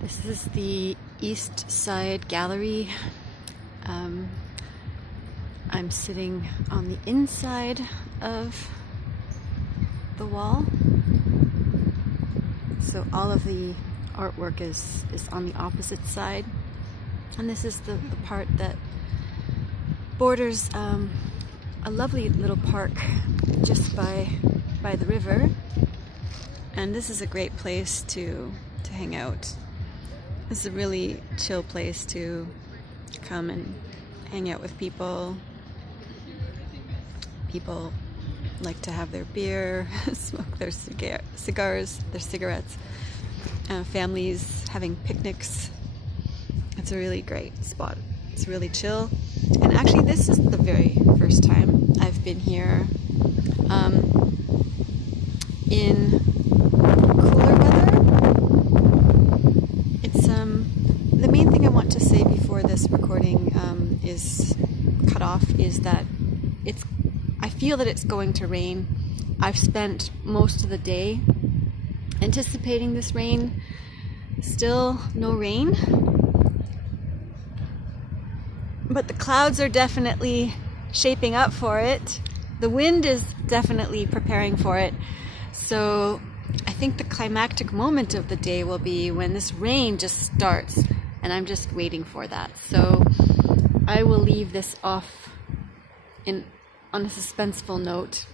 This is the Eastside Gallery. I'm sitting on the inside of the wall. So all of the artwork is on the opposite side. And this is the part that borders a lovely little park just by the river. And this is a great place to hang out. This is a really chill place to come and hang out with people. People like to have their beer, smoke their cigars, their cigarettes. Families having picnics. It's a really great spot. It's really chill. And actually this is the very first time I've been here in cooler weather. It's the main thing I want to say before this recording is cut off is that I feel that it's going to rain. I've spent most of the day anticipating this rain. Still no rain. But the clouds are definitely shaping up for it. The wind is definitely preparing for it. So I think the climactic moment of the day will be when this rain just starts, and I'm just waiting for that. So I will leave this off on a suspenseful note.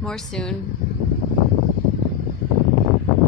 More soon.